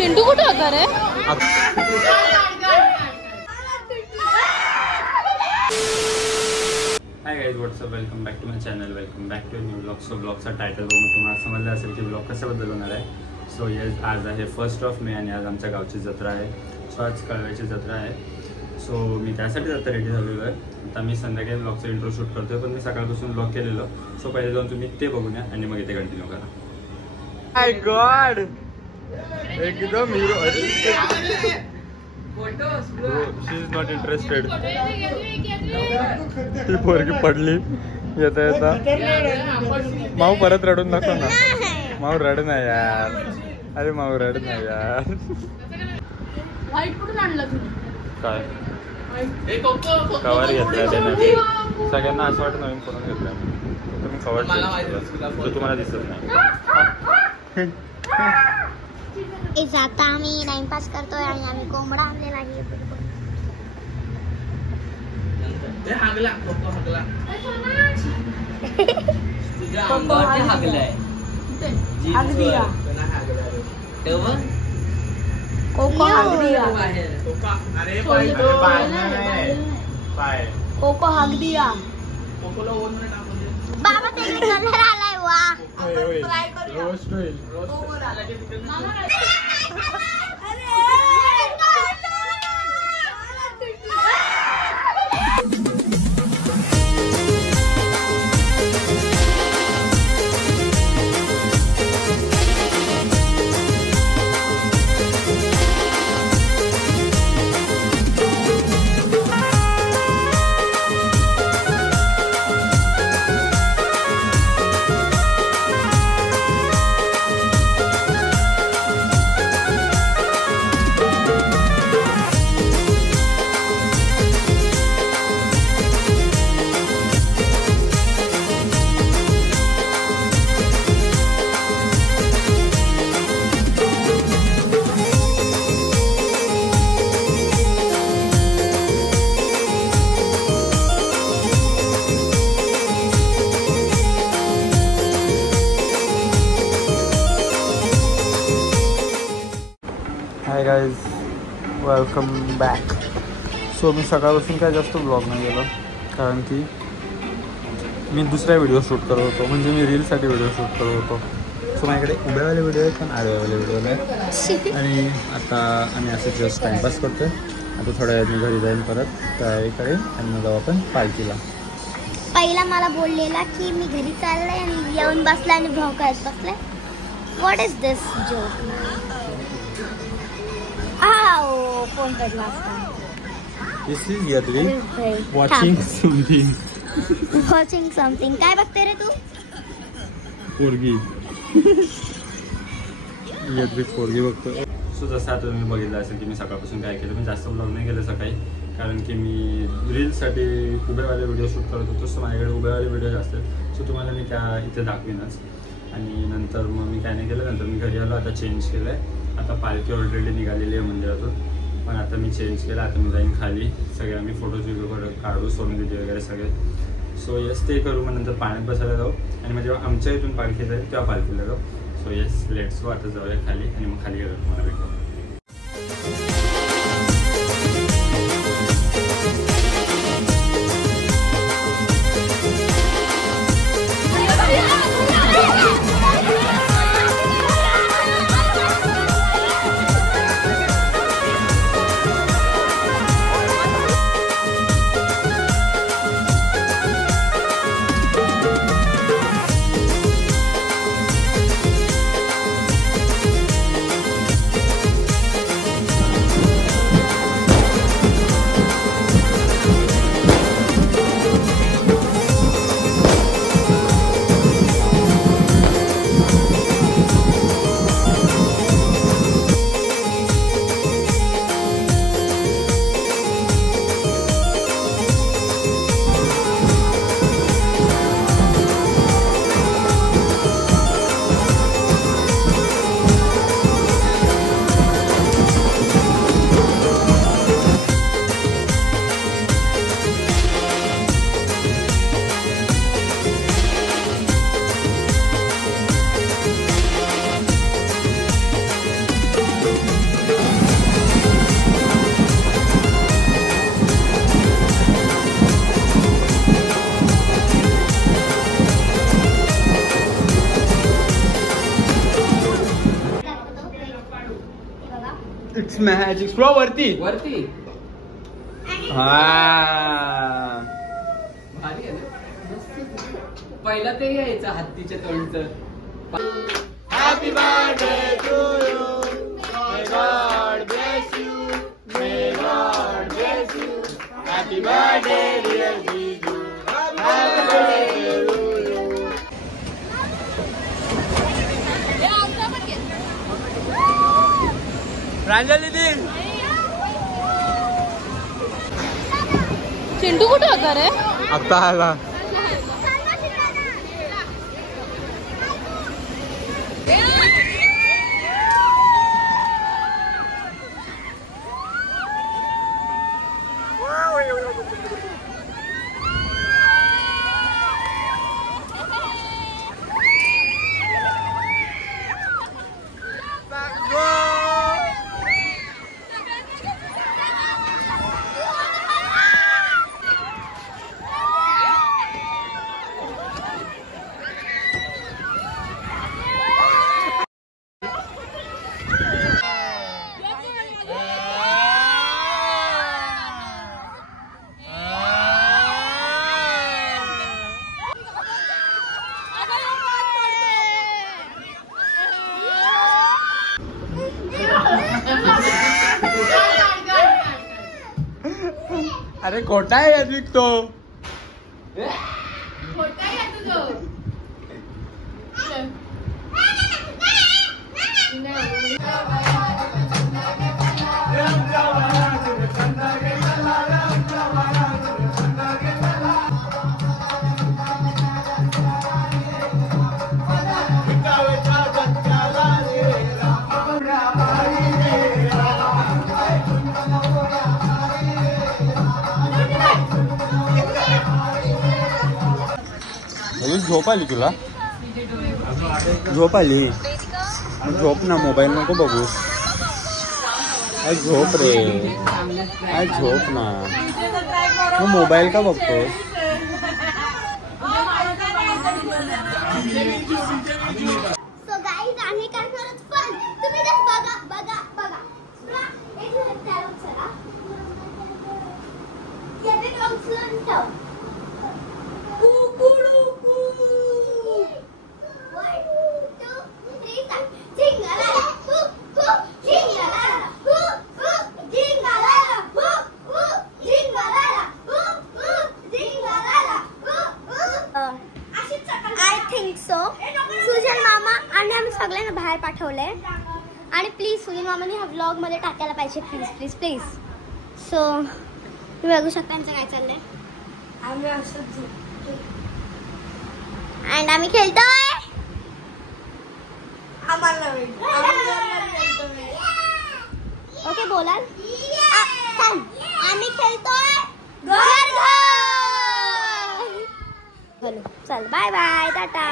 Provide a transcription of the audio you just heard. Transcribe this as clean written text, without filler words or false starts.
चिंटू कुठे होता रे? Hi guys, what's up, welcome back to my channel, welcome back to new blog. So ब्लॉगचा title बघून तुम्हाला समजलं असेल की ब्लॉग कशाबद्दल होणार आहे. सो येस, आज आहे 1 मे आणि आज आमच्या गावची जत्रा आहे. सो आज कळव्याची जत्रा आहे. सो मी त्यासाठी आता रेडी झालेलो आहे. आता मी संध्याकाळी ब्लॉगचा इंट्रो शूट करतोय, पण मी सकाळपासून ब्लॉग केलेलो. सो पहिले जाऊन तुम्ही ते बघून या आणि मग इथे कंटिन्यू करा. माय गॉड, एकदम hero. She is not interested. ती पोरगी पडली येता येता. माऊ परत रडून दाखव ना. माऊ रड ना यार. अरे माऊ रड ना यार. व्हाईट कुठून आणलं तुम्ही? काय कवर घेतलाय त्याने. सगळ्यांना असं वाटतं नवीन फोन घेतलाय. तुम्ही कवर तो तुम्हाला दिसत नाही. आता आम्ही टाइमपास करतोय आणि आम्ही कोंबडा आणलेला आहे. कोको हाक दिया. बाबा त्याने कलर आलाय. वा hi guys, welcome back. So मी सकाळपासून काय जास्त ब्लॉग नाही गेलो, कारण की मी दुसरा व्हिडिओ शूट करत होतो. म्हणजे मी रीलसाठी व्हिडिओ शूट करत होतो. सो माझ्याकडे उभ्यावाले व्हिडिओ आहेत पण आडव्यावाले व्हिडिओ आहेत. आणि आता आम्ही असं जस्ट टाईमपास करतो आहे. आता थोड्या वेळात मी घरी जाईन, परत तयारी करेन आणि मग जाऊ आपण पालखीला. पहिला मला बोललेला की मी घरी चाललंय आणि येऊन बसला आणि भाव करत बसलाय. What is this joke? Phone पडला असता. दिस इज यद्री वॉचिंग समथिंग. काय बघते रे तू? पोरगी. यद्री पोरगी बघतो. सो जसं आता तुम्ही बघितलं असेल की मी सकाळपासून काय केलं. मी जास्त ब्लॉग नाही केलं सकाळी, कारण की मी रीलसाठी उभेवाले व्हिडिओ शूट करत होतो. सो माझ्याकडे उभेवाले व्हिडिओ असतात. सो तुम्हाला मी त्या इथे दाखवीनच. आणि नंतर मग मी काय नाही केलं. नंतर मी घरी आलो. आता चेंज केलं आहे. आता पालखी ऑलरेडी निघालेली आहे मंदिरातून, पण आता मी चेंज केलं. आता मी जाईन खाली. सगळे आम्ही फोटोज व्हिडिओ काढू, सोनविधी वगैरे सगळे. सो येस, ते करू. मग नंतर पाण्यात बसायला जाऊ आणि मग जेव्हा आमच्या इथून पालखी जाईल तेव्हा पालखीला जाऊ. So yes, let's go. आता जाऊया खाली आणि मग खाली गेलो तुम्हाला भेटू. मॅजिक स्ट्रॉ वरती वरती हा भारी आहे ना पहिला ते यायचं हत्तीच्या तोंडचं happy birthday to you may God bless you may God bless you happy birthday dear jiju happy birthday to you Pranjal didi Chintu कुठे होता रे? आता आला अरे खोटा आहे अजिक तो खोटा आहे तुझं. झोप आली तुला झोप आली झोप ना मोबाईल नको बघू आई झोप रे आई झोप ना तू मोबाईल का बघतो सो गाईज आम्ही करणार आहोत फन तुम्ही जस्ट बघा बघा बघा एक मिनिट त्याला उचला येते का उचलून ठेव आय थिंक सो सुजन मामा आणि आम्ही सगळ्यांना बाहेर पाठवले आणि प्लीज सुजन मामाने हा व्लॉग मध्ये टाकायला पाहिजे प्लीज प्लीज प्लीज सो तुम्ही बघू शकता आमचं काय चाललंय आम्ही असंच अँड आम्ही खेळतोय ओके बोलाल आम्ही खेळतोय घर घर चल बाय बाय टाटा